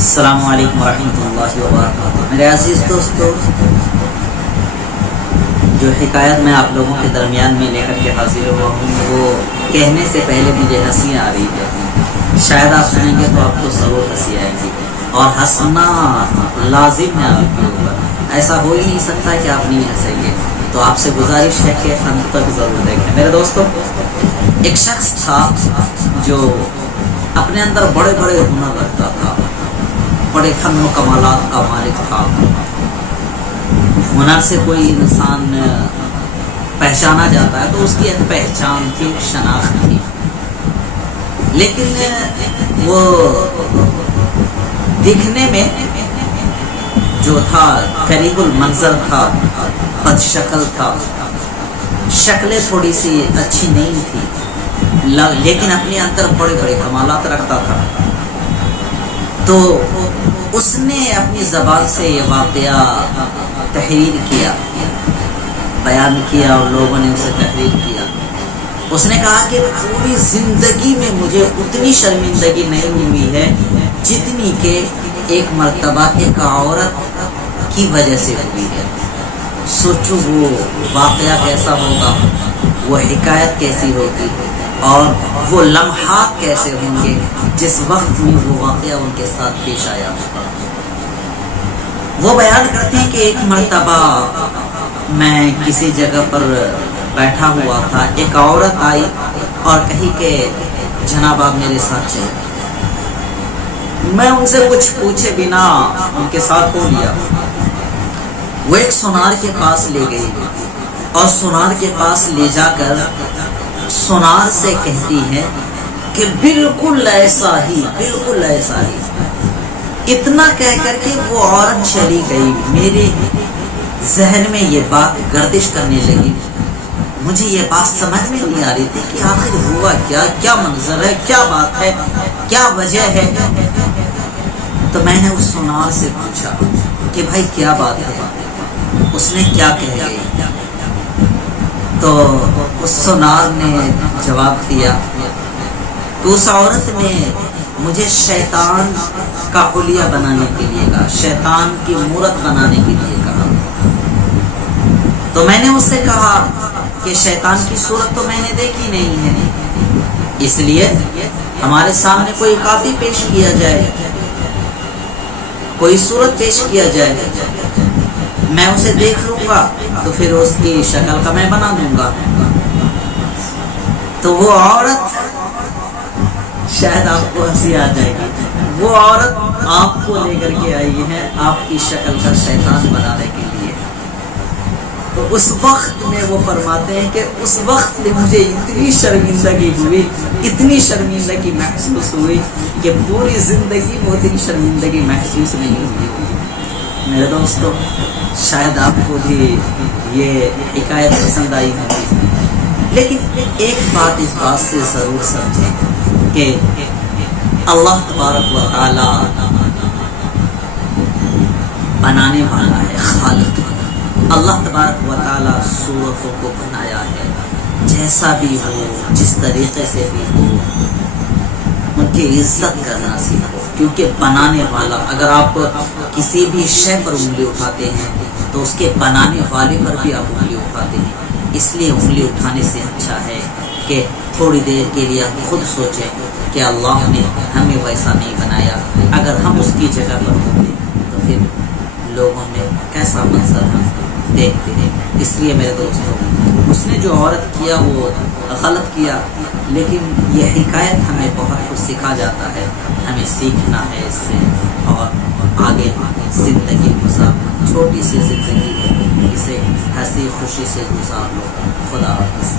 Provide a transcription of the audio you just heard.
السلام علیکم ورحمۃ اللہ وبرکاتہ۔ میرے عزیز دوستو، جو حکایت میں آپ لوگوں کے درمیان میں لے کر کے حاضر ہوا ہوں، وہ کہنے سے پہلے مجھے ہنسی آ رہی ہے۔ شاید آپ سنیں گے تو آپ کو ضرور ہنسی آئے گی، اور ہنسنا لازم ہے آپ کے اوپر۔ ایسا ہو ہی نہیں سکتا کہ آپ نہیں ہنسیں گے۔ تو آپ سے گزارش ہے کہ انت تک ضرور دیکھیں۔ میرے دوستو، ایک شخص تھا جو اپنے اندر بڑے بڑے ہنر رکھتا تھا، بڑے فن و کمالات کا مالک تھا۔ ہنر سے کوئی انسان پہچانا جاتا ہے تو اس کی ایک پہچان تھی، ایک شناخت تھی، لیکن وہ دکھنے میں جو تھا قریب المنظر تھا، بد شکل تھا، شکلیں تھوڑی سی اچھی نہیں تھی، لیکن اپنے اندر بڑے بڑے کمالات رکھتا تھا۔ تو اس نے اپنی زبان سے یہ واقعہ تحریر کیا، بیان کیا، اور لوگوں نے اسے تحریر کیا۔ اس نے کہا کہ پوری زندگی میں مجھے اتنی شرمندگی نہیں ہوئی ہے جتنی کہ ایک مرتبہ ایک عورت کی وجہ سے ہوئی ہے۔ سوچو وہ واقعہ کیسا ہوگا، وہ حکایت کیسی ہوگی، اور وہ لمحات کیسے ہوں گے جس وقت میں وہ واقعہ ان کے ساتھ پیش آیا۔ وہ بیان کرتے ہیں کہ ایک مرتبہ میں کسی جگہ پر بیٹھا ہوا تھا، ایک عورت آئی اور کہی کہ جناب آپ میرے ساتھ چلیں۔ میں ان سے کچھ پوچھے بنا ان کے ساتھ ہو لیا۔ وہ ایک سونار کے پاس لے گئی، اور سونار کے پاس لے جا کر سونار سے کہتی ہے کہ بالکل ایسا ہی، بالکل ایسا ہی۔ اتنا کہہ کر کے وہ عورت چلی گئی۔ میرے ذہن میں یہ بات گردش کرنے لگی، مجھے یہ بات سمجھ میں نہیں آ رہی تھی کہ آخر ہوا کیا، کیا منظر ہے، کیا بات ہے، کیا وجہ ہے۔ تو میں نے اس سونار سے پوچھا کہ بھائی کیا بات ہے، اس نے کیا کہہ گئی۔ تو اس سونار نے جواب دیا کہ اس عورت نے مجھے شیطان کا حلیہ بنانے کے لیے کہا، شیطان کی مورت بنانے کے لیے کہا۔ تو میں نے اس سے کہا کہ شیطان کی صورت تو میں نے دیکھی نہیں ہے، اس لیے ہمارے سامنے کوئی کاپی پیش کیا جائے، کوئی صورت پیش کیا جائے، میں اسے دیکھ لوں گا تو پھر اس کی شکل کا میں بنا دوں گا۔ تو وہ عورت، شاید آپ کو ہنسی آ جائے گی، وہ عورت آپ کو لے کر کے آئی ہے آپ کی شکل کا شیطان بنانے کے لیے۔ تو اس وقت میں وہ فرماتے ہیں کہ اس وقت میں مجھے اتنی شرمندگی ہوئی، اتنی شرمندگی محسوس ہوئی کہ پوری زندگی میں اتنی شرمندگی محسوس نہیں ہوئی۔ میرے دوستو، شاید آپ کو بھی یہ حکایت پسند آئی ہوگی، لیکن ایک بات اس بات سے ضرور سمجھیں کہ اللہ تبارک و تعالی بنانے والا ہے، خالق۔ اللہ تبارک و تعالی صورتوں کو بنایا ہے، جیسا بھی ہو، جس طریقے سے بھی ہو، ان کی عزت کرنا سیکھو، کیونکہ بنانے والا، اگر آپ کسی بھی شے پر انگلی اٹھاتے ہیں تو اس کے بنانے والے پر بھی آپ انگلی اٹھاتے ہیں۔ اس لیے انگلی اٹھانے سے اچھا ہے کہ تھوڑی دیر کے لیے آپ خود سوچیں کہ اللہ نے ہمیں ویسا نہیں بنایا، اگر ہم اس کی جگہ پر ہوتے تو پھر لوگوں میں کیسا منظر ہم دیکھتے ہیں۔ اس لیے میرے دوستوں، اس نے جو عورت کیا وہ غلط کیا، لیکن یہ حکایت ہمیں بہت کچھ سکھا جاتا ہے، ہمیں سیکھنا ہے اس سے، اور آگے زندگی گزار، چھوٹی سی زندگی ہے، اسے ہنسی خوشی سے گزار لو۔ خدا حافظ۔